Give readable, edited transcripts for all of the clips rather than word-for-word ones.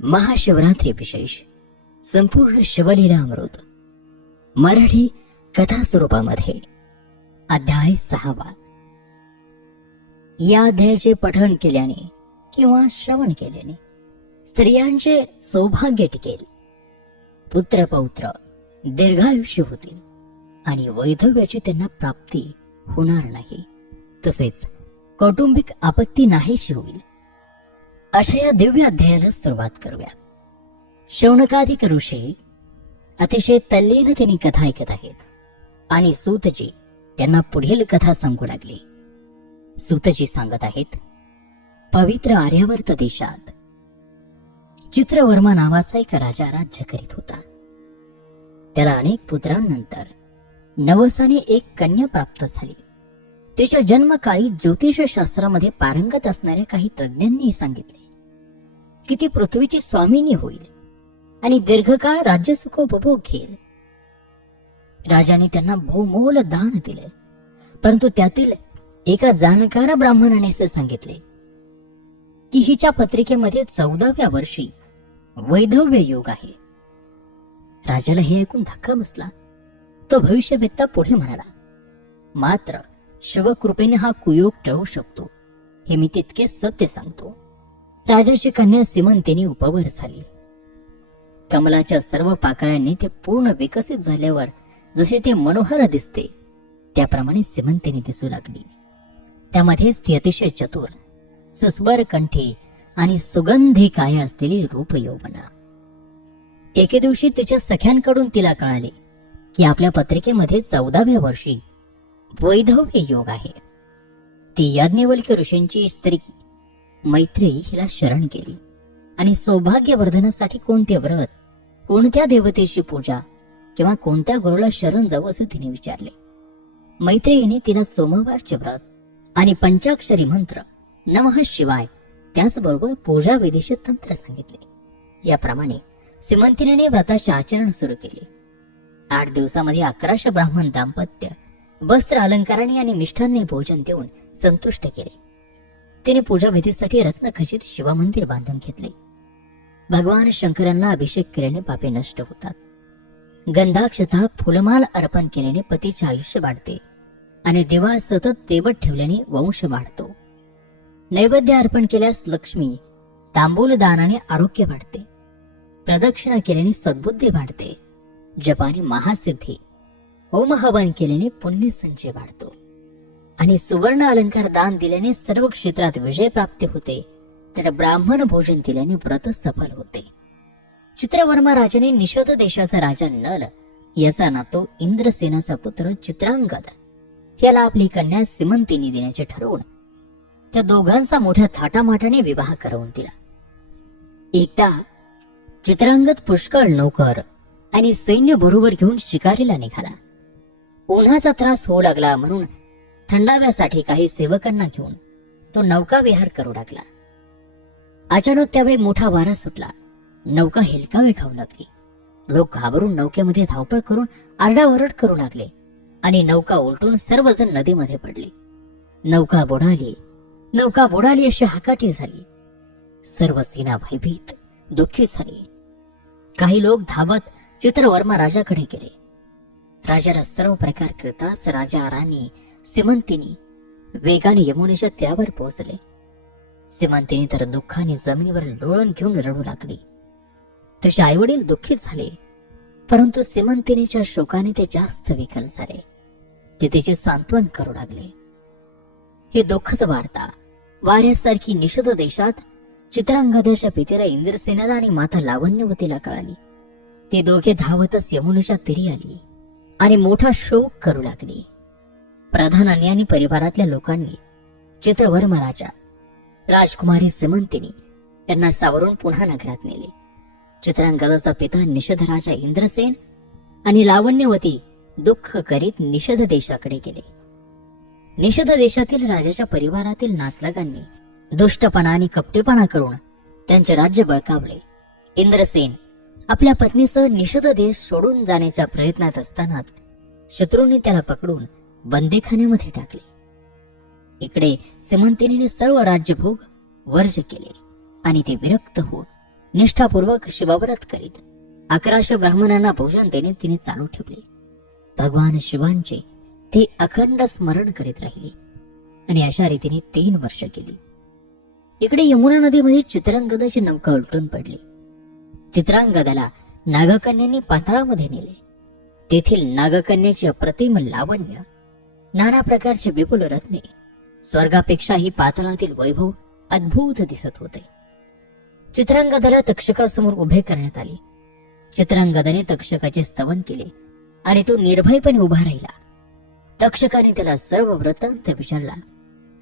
महाशिवरात्री विशेष संपूर्ण शिवलीला अमृत मराठी कथा स्वरूपामध्ये अध्याय 6. या अध्यायाचे पठण केल्याने किंवा श्रवण केल्याने स्त्रियांचे सौभाग्य टिकेल, पुत्र पौत्र दीर्घायुष्य होतील आणि वैधव्याची त्यांना प्राप्ती होणार नाही. तसेच कौटुंबिक आपत्ती नाहीशी होईल. अशा या दिव्य अध्यायाला सुरुवात करूया. शौनकादिक ऋषी अतिशय तल्लीनतेने कथा ऐकत आहेत आणि सूतजी त्यांना पुढील कथा सांगू लागले. सूतजी सांगत आहेत, पवित्र आर्यावर्त देशात चित्रवर्मा नावाचा एक राजा राज्य करीत होता. त्याला अनेक पुत्रांनंतर नवसाने एक कन्या प्राप्त झाली. तिच्या जन्मकाळी ज्योतिषशास्त्रामध्ये पारंगत असणाऱ्या काही तज्ञांनी सांगितले की ती पृथ्वीची स्वामिनी होईल आणि दीर्घकाळ राज्यसुख उपभोग घेईल. राजाने त्यांना बहुमोल दान दिले, परंतु त्यातील एका जाणकार ब्राह्मणाने असे सांगितले की हिच्या पत्रिकेमध्ये 14व्या वर्षी वैधव्य योग आहे. राजाला हे ऐकून धक्का बसला. तो भविष्यवेत्ता पुढे म्हणाला, मात्र शिवकृपेने हा कुयोग टळू शकतो, हे मी तितके सत्य सांगतो. राजाची कन्या सीमंतिनी उपवर झाली. कमलाच्या सर्व पाकळ्यांनी ते पूर्ण विकसित झाल्यावर जसे ते मनोहर दिसते त्याप्रमाणे सीमंतिनी दिसू लागली. त्यामध्येच ती अतिशय चतुर, सुस्वर कंठी आणि सुगंधी काय असलेली रूप यौवना. एके दिवशी तिच्या सख्यांकडून तिला कळाले की आपल्या पत्रिकेमध्ये 14व्या वर्षी वैधव्य योग आहे. ती याज्ञवल्क्य ऋषींची स्त्री मैत्रेयी हिला शरण केली आणि सौभाग्यवर्धनासाठी कोणते व्रत, कोणत्या देवतेची पूजा किंवा कोणत्या गुरुला शरण जावं असे तिने विचारले. मैत्रेयीने तिला सोमवारचे व्रत आणि पंचाक्षरी मंत्र नमः शिवाय त्याचबरोबर पूजा विधीचे तंत्र सांगितले. याप्रमाणे सीमंतिनीने व्रताचे आचरण सुरू केले. 8 दिवसामध्ये 1100 ब्राह्मण दाम्पत्य वस्त्र अलंकाराने आणि मिष्ठांनी भोजन देऊन संतुष्ट केले. तिने पूजा विधीसाठी रत्नखचित शिवमंदिर बांधून घेतले. भगवान शंकरांना अभिषेक केल्याने पापे नष्ट होतात. गंधाक्षता फुलमाल अर्पण केल्याने पतीचे आयुष्य वाढते आणि दिवा सतत तेवत ठेवल्याने वंश वाढतो. नैवेद्य अर्पण केल्यास लक्ष्मी, तांबूल दानाने आरोग्य वाढते. प्रदक्षिणा केल्याने सद्बुद्धी वाढते. जपाने महासिद्धी, होम हवन केल्याने पुण्य संचय वाढतो आणि सुवर्ण अलंकार दान दिल्याने सर्व क्षेत्रात विजय प्राप्ती होते. तर ब्राह्मण भोजन दिल्याने व्रत सफल होते. चित्रवर्मा राजाने निषद देशाचा राजा नल याचा नातो इंद्रसेनाचा पुत्र चित्रांगद याला आपली कन्या सीमंतिनी देण्याचे ठरवून त्या दोघांचा मोठ्या थाटामाटाने विवाह करवून दिला. एकदा चित्रांगद पुष्कळ नौकर आणि सैन्य बरोबर घेऊन शिकारीला निघाला. उन्हाचा त्रास होऊ लागला म्हणून थंडाव्यासाठी काही सेवकांना घेऊन तो नौका विहार करू लागला. अचानक त्यावेळी मोठा वारा सुटला. नौका हेलकावे खाऊ लागली. लोक घाबरून नौकेमध्ये धावपळ करून आरडाओरड करू लागले आणि नौका उलटून सर्वजण नदीमध्ये पडले. नौका बुडाली अशी हाकाटी झाली. सर्व सेना भयभीत दुःखी झाली. काही लोक धावत चित्रवर्मा राजाकडे गेले. राजाला सर्व प्रकार कळताच राजा, राणी, सीमंतिनी वेगाने यमुनेच्या तीरावर पोहोचले. सीमंतिनी तर दुःखाने जमिनीवर लोळण घेऊन रडू लागली. तसे आईवडील दुःखीत झाले, परंतु सीमंतिनीच्या शोकाने ते जास्त विकल झाले. ते तिचे सांत्वन करू लागले. ही दुःखद वार्ता वाऱ्यासारखी निषद देशात चित्रांगदाच्या पितेला इंद्रसेनाला आणि माता लावण्यवतीला कळाली. ते दोघे धावतच यमुनेच्या तीरी आली आणि मोठा शोक करू लागली. प्रधानांनी आणि परिवारातल्या लोकांनी चित्रवर्मा राजा, राजकुमारी सीमंतिनी यांना सावरून पुन्हा नगरात नेले. चित्रांगदाचा पिता निषद राजा इंद्रसेन आणि लावण्यवती दुःख करीत निषद देशाकडे गेले. निषद देशातील राजाच्या परिवारातील नातलगांनी दुष्टपणा आणि कपटेपणा करून त्यांचे राज्य बळकावले. इंद्रसेन आपल्या पत्नीसह निषद देश सोडून जाण्याच्या प्रयत्नात असतानाच शत्रूंनी त्याला पकडून बंदीखान्यामध्ये टाकले. इकडे सीमंतिनीने सर्व राज्यभोग वर्ज केले आणि ते विरक्त होऊन निष्ठापूर्वक शिवव्रत करीत 1100 ब्राह्मणांना भोजन देणे तिने चालू ठेवले. भगवान शिवांचे ती अखंड स्मरण करीत राहिली आणि अशा रीतीने 3 वर्ष गेली. इकडे यमुना नदीमध्ये चित्रांगदाची नौका उलटून पडली. चित्रांगदाला नागकन्यांनी पाताळामध्ये नेले. तेथील नागकन्याचे अप्रतिम लावण्य, नाना प्रकारचे विपुल रत्ने, स्वर्गापेक्षाही पाताळातील वैभव अद्भुत दिसत होते. चित्रांगदाला तक्षकासमोर उभे करण्यात आले. चित्रांगदाने तक्षकाचे स्तवन केले आणि तो निर्भयपणे उभा राहिला. तक्षकाने त्याला सर्व वृत्तांत विचारला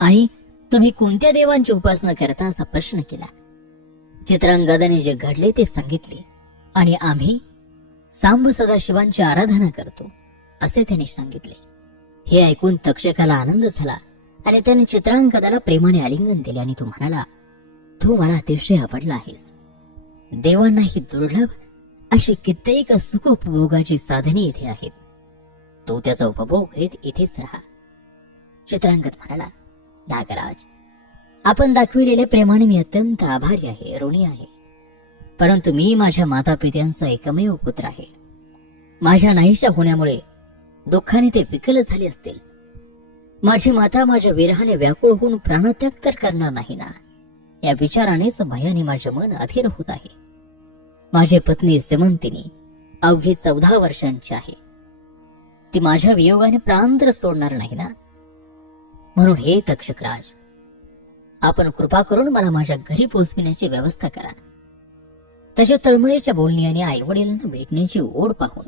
आणि तुम्ही कोणत्या देवांची उपासना करता असा प्रश्न केला. चित्रांगदाने जे घडले ते सांगितले आणि आम्ही सांब सदाशिवांची आराधना करतो असे त्याने सांगितले. हे ऐकून तक्षकाला आनंद झाला आणि त्याने चित्रांगदाला प्रेमाने आलिंगन दिले आणि तो म्हणाला, तू मला अतिशय आवडला आहेस. देवांना ही दुर्लभ अशी कित्येक सुख उपभोगाची साधने इथे आहेत. तो त्याचा उपभोग घेत इथेच राहा. चित्रांगद म्हणाला, नागराज, आपण दाखविलेल्या प्रेमाने मी अत्यंत आभारी आहे, ऋणी आहे. परंतु मी माझ्या माता पित्यांचा एकमेव पुत्र आहे. माझ्या नाहीशा होण्यामुळे दुःखाने ते विकल झाले असतील. माझी माता माझ्या विरहाने व्याकुळ होऊन प्राणत्याग तर करणार नाही ना, या विचारानेच भयाने माझे मन अधीर होत आहे. माझी पत्नी सिमंतिनी अवघी 14 वर्षांची आहे. ती माझ्या वियोगाने प्राण तर सोडणार नाही ना. म्हणून हे तक्षकराज, आपण कृपा करून मला माझ्या घरी पोहोचविण्याची व्यवस्था करा. त्याच्या तळमळीच्या बोलण्याने आईवडिलांना भेटण्याची ओढ पाहून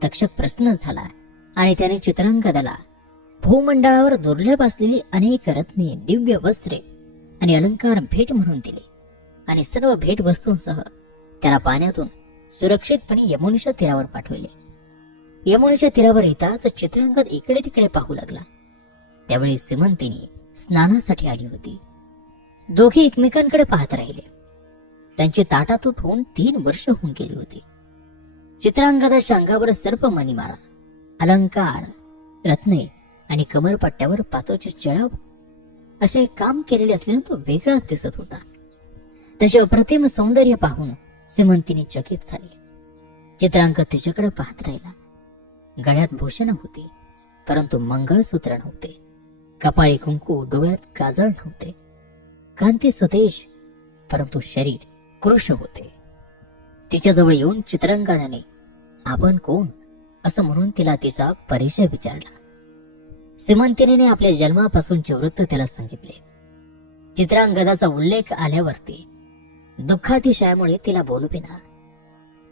तक्षक प्रसन्न झाला आणि त्याने चित्रांगदाला भूमंडळावर दुर्लभ असलेली अनेक रत्ने, दिव्य वस्त्रे आणि अलंकार भेट म्हणून दिले आणि सर्व भेट वस्तूंसह त्याला पाण्यातून सुरक्षितपणे यमुनेच्या तीरावर पाठवले. यमुनेच्या तीरावर येताच चित्रांगद इकडे तिकडे पाहू लागला. त्यावेळी सिमंतिनी स्नानासाठी आली होती. दोघे एकमेकांकडे पाहत राहिले. त्यांची ताटातूट होऊन 3 वर्ष होऊन गेली होती. चित्रांगदाच्या अंगावर सर्प मणिमाळा, अलंकार, रत्ने आणि कमरपट्ट्यावर पाचोचे चढाव असे काम केलेले असल्याने तो वेगळाच दिसत होता. त्याचे अप्रतिम सौंदर्य पाहून सिमंतिनी चकित झाली. चित्रांगद तिच्याकडे पाहत राहिला. गळ्यात भूषण होते परंतु मंगळसूत्र नव्हते. कपाळी कुंकू, डोळ्यात काजळ नव्हते. कांती सतेज परंतु शरीर कृश होते. तिच्याजवळ येऊन चित्रांगदाने आपण कोण असं म्हणून तिला तिचा परिचय विचारला. सिमंतिनीने आपल्या जन्मापासूनचे वृत्त त्याला सांगितले. चित्रांगदाचा उल्लेख आल्यावरती दुःखातिशयामुळे तिला बोलविना.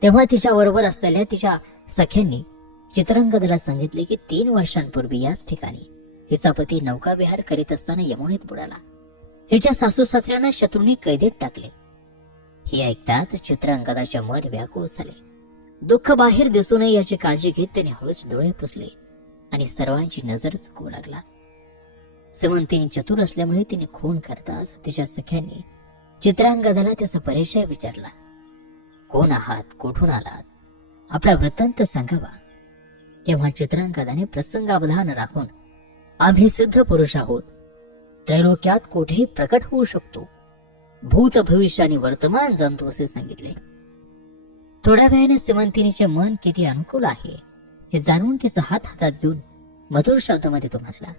तेव्हा तिच्या बरोबर असलेल्या तिच्या सख्यांनी चित्रांगदाला सांगितले की 3 वर्षांपूर्वी याच ठिकाणी हिचा पती नौकाविहार करीत असताना यमुनेत बुडाला. हिच्या सासू सासऱ्यांना शत्रूंनी कैदेत टाकले. हे ऐकताच चित्रांगदाचे मन व्याकुळ झाले. दुःख बाहेर दिसू नये याची काळजी घेत त्याने हळूच डोळे पुसले आणि सर्वांची नजर चुकवू लागला. सिमंतिनी चतुर असल्यामुळे तिने खून करताच तिच्या सख्यांनी चित्रांगदाला त्याचा परिचय विचारला. कोण आहात, कुठून आलात, आपला वृत्तांत सांगावा. तेव्हा चित्रांगदाने प्रसंगावधान राखून आम्ही सिद्ध पुरुष आहोत, त्रैलोक्यात कुठेही प्रकट होऊ शकतो, भूत भविष्य आणि वर्तमान जाणतो असे सांगितले. थोड्या वेळाने सिमंतिनीचे मन किती अनुकूल आहे हे जाणून तिचा हात हातात घेऊन मधुर शब्दामध्ये तो म्हणाला,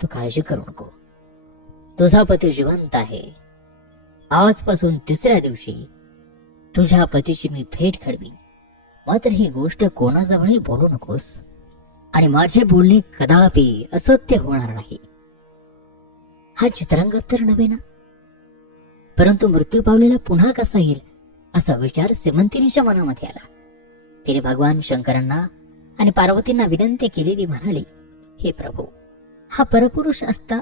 तू काळजी करू नको, तुझा पती जिवंत आहे. आजपासून 3ऱ्या दिवशी तुझ्या पतीची मी भेट घडवीन. मात्र ही गोष्ट कोणाजवळही बोलू नकोस आणि माझे बोलणे कदापि असत्य होणार नाही. हा चित्रांगद तर नव्हे ना, परंतु मृत्यू पावलेला पुन्हा कसा येईल असा विचार सिमंतिनीच्या मनामध्ये आला. तिने भगवान शंकरांना आणि पार्वतींना विनंती केली. ती म्हणाली, हे प्रभू, हा परपुरुष असता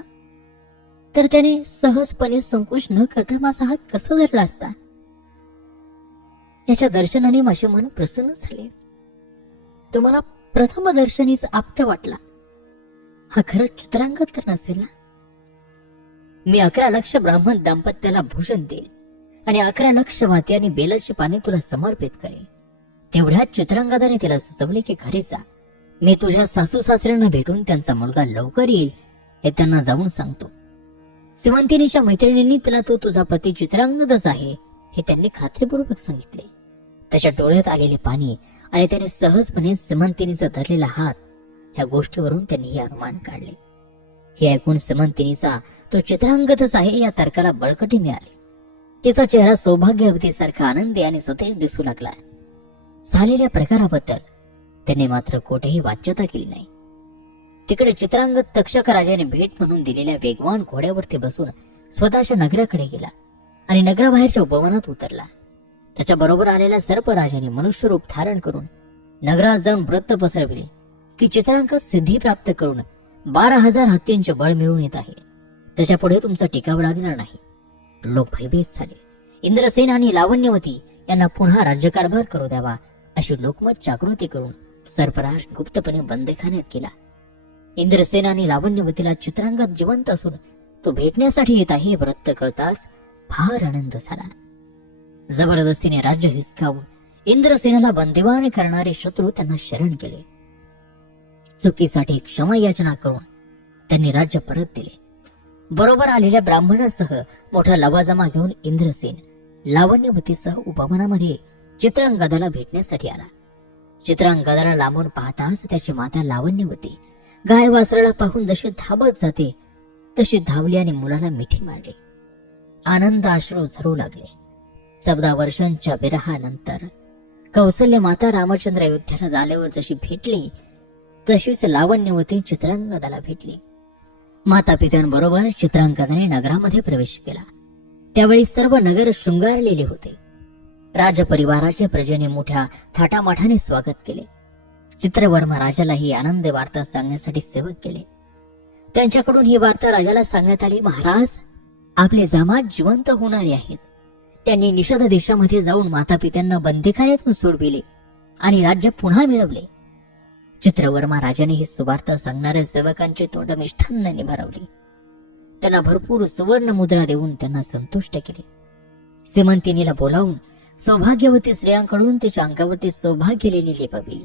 तर त्याने सहजपणे संकोच न करता माझा हात कसा धरला असता. याच्या दर्शनाने माझे मन प्रसन्न झाले. तुम्हाला प्रथम दर्शनीच आप्त वाटला. हा खरंच चित्रांगद तर नसेल ना. मी 11 लक्ष ब्राह्मण दाम्पत्याला भूषण देईल आणि 11 लक्ष वाती आणि बेलाची पाने तुला समर्पित करेल. तेवढ्यात चित्रांगदाने तिला सुचवले की घरी जा, मी तुझ्या सासू सासऱ्यांना भेटून त्यांचा मुलगा लवकर येईल हे त्यांना जाऊन सांगतो. सिमंतिनीच्या मैत्रिणींनी तिला तो तुझा पती चित्रांगदच आहे हे त्यांनी खात्रीपूर्वक सांगितले. त्याच्या डोळ्यात आलेले पाणी आणि त्याने सहजपणे सिमंतिनीचा धरलेला हात, ह्या गोष्टीवरून त्यांनी हे अनुमान काढले. हे ऐकून सिमंतिनीचा तो चित्रांगदच आहे या तर्काला बळकटी मिळाली. तिचा चेहरा सौभाग्यवतीसारखा आनंदी आणि सतेज दिसू लागला. झालेल्या प्रकाराबद्दल त्यांनी मात्र कोठेही वाच्यता केली नाही. तिकडे चित्रांगद तक्षक राजाने भेट म्हणून दिलेल्या वेगवान घोड्यावरती बसून स्वतःच्या नगराकडे गेला आणि नगराबाहेरच्या उपवनात उतरला. त्याच्या बरोबर आलेल्या सर्पराजाने मनुष्य रूप धारण करून नगरात जाऊन वृत्त पसरविले की चित्रांगद सिद्धी प्राप्त करून 12,000 हत्तींचे बळ मिळून येत आहे. त्याच्या पुढे तुमचा टिकाव लागणार नाही. लोक भयभीत झाले. इंद्रसेन आणि लावण्यवती यांना पुन्हा राज्यकारभार करू द्यावा अशी लोकमत जागृती करून सर्पराज गुप्तपणे बंदीखान्यात गेला. इंद्रसेन आणि लावण्यवतीला चित्रांगद जिवंत असून तो भेटण्यासाठी येत आहे हे वृत्त कळताच फार आनंद झाला. जबरदस्तीने राज्य हिसकावून इंद्रसेनाला बंदिवान करणारे शत्रू त्यांना शरण गेले. चुकीसाठी क्षमा याचना करून त्यांनी राज्य परत दिले. बरोबर आलेल्या ब्राह्मणासह मोठा लवाजमा घेऊन इंद्रसेन लावण्यवतीसह उपवनामध्ये चित्रांगदाला भेटण्यासाठी आला. चित्रांगदाला लांबून पाहताच त्याची माता लावण्यवती गाय वासराला पाहून जशी धावत जाते तशी धावली आणि मुलाला मिठी मारली. आनंद अश्रू झरू लागले. 14 वर्षांच्या विरहानंतर कौसल्य माता रामचंद्र अयोध्येला झाल्यावर जशी भेटली तशीच लावण्यवती चित्रांगदाला भेटली. माता पित्यांबरोबर चित्रांगदाने नगरामध्ये प्रवेश केला. त्यावेळी सर्व नगर शृंगारलेले होते. राजपरिवाराच्या प्रजेने मोठ्या थाटामाठाने स्वागत केले. चित्रवर्मा राजाला ही आनंद वार्ता सांगण्यासाठी सेवक केले. त्यांच्याकडून ही वार्ता राजाला सांगण्यात आली, महाराज आपले जामात जिवंत होणारे आहेत. त्यांनी निषध देशामध्ये जाऊन माता पित्यांना बंदीखान्यातून सोडविले आणि राज्य पुन्हा मिळवले. चित्रवर्मा राजाने ही सुवार्ता सांगणाऱ्या सेवकांची तोंड मिष्ठान्नाने भरवली. त्यांना भरपूर सुवर्ण मुद्रा देऊन त्यांना संतुष्ट केले. सिमंतिनीला बोलावून सौभाग्यवती स्त्रियांकडून तिच्या अंगावरती सौभाग्यलेणी लेपविली.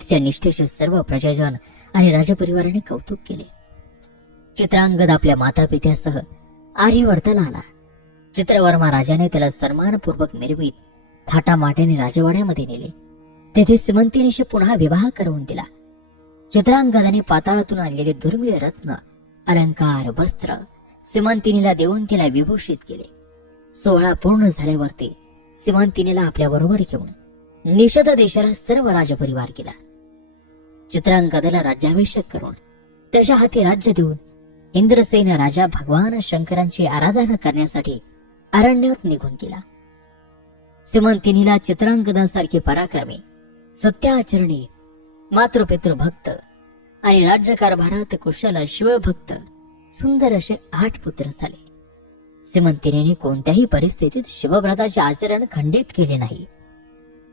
तिच्या निष्ठेचे सर्व प्रजाजन आणि राजपरिवाराने कौतुक केले. चित्रांगद आपल्या माता पित्यासह आर्यवर्ताला आला. चित्रवर्मा राजाने त्याला सन्मानपूर्वक मिरवीत थाटामाट्याने राजवाड्यामध्ये नेले. तेथे सिमंतिनीशी पुन्हा विवाह करून दिला. चित्रांगदाने पाताळातून आणलेले दुर्मिळ रत्न, अलंकार, वस्त्र सिमंतिनीला देऊन तिला विभूषित केले. सोहळा पूर्ण झाल्यावरती सिमंतिनीला आपल्या बरोबर घेऊन निषद देशाला सर्व राजपरिवार केला. चित्रांगदाला राज्याभिषेक करून त्याच्या हाती राज्य देऊन इंद्रसेन राजा भगवान शंकरांची आराधना करण्यासाठी अरण्यात निघून गेला. सिमंतिनीला चित्रांगदासारखे पराक्रमी, सत्याचरणी, मातृपितृभक्त आणि राज्यकारभारात कुशल शिवभक्त सुंदर असे 8 पुत्र झाले. सिमंतिनीने कोणत्याही परिस्थितीत शिवव्रताचे आचरण खंडित केले नाही.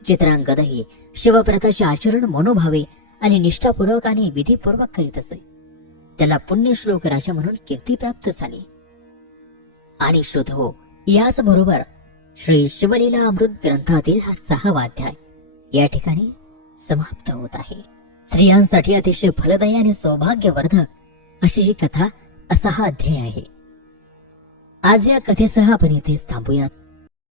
चित्रांगदही शिवव्रताचे आचरण मनोभावे आणि निष्ठापूर्वक आणि विधीपूर्वक करीत असे. त्याला पुण्यश्लोक राजा म्हणून कीर्ती प्राप्त झाली. आणि श्रोतो, याच बरोबर श्री शिवलीला अमृत ग्रंथातील हा 6वा अध्याय या ठिकाणी समाप्त होत आहे. स्त्रियांसाठी अतिशय फलदायी आणि सौभाग्यवर्धक अशी ही कथा, असा हा अध्याय आहे. आज या कथेसह आपण इथेच थांबूयात.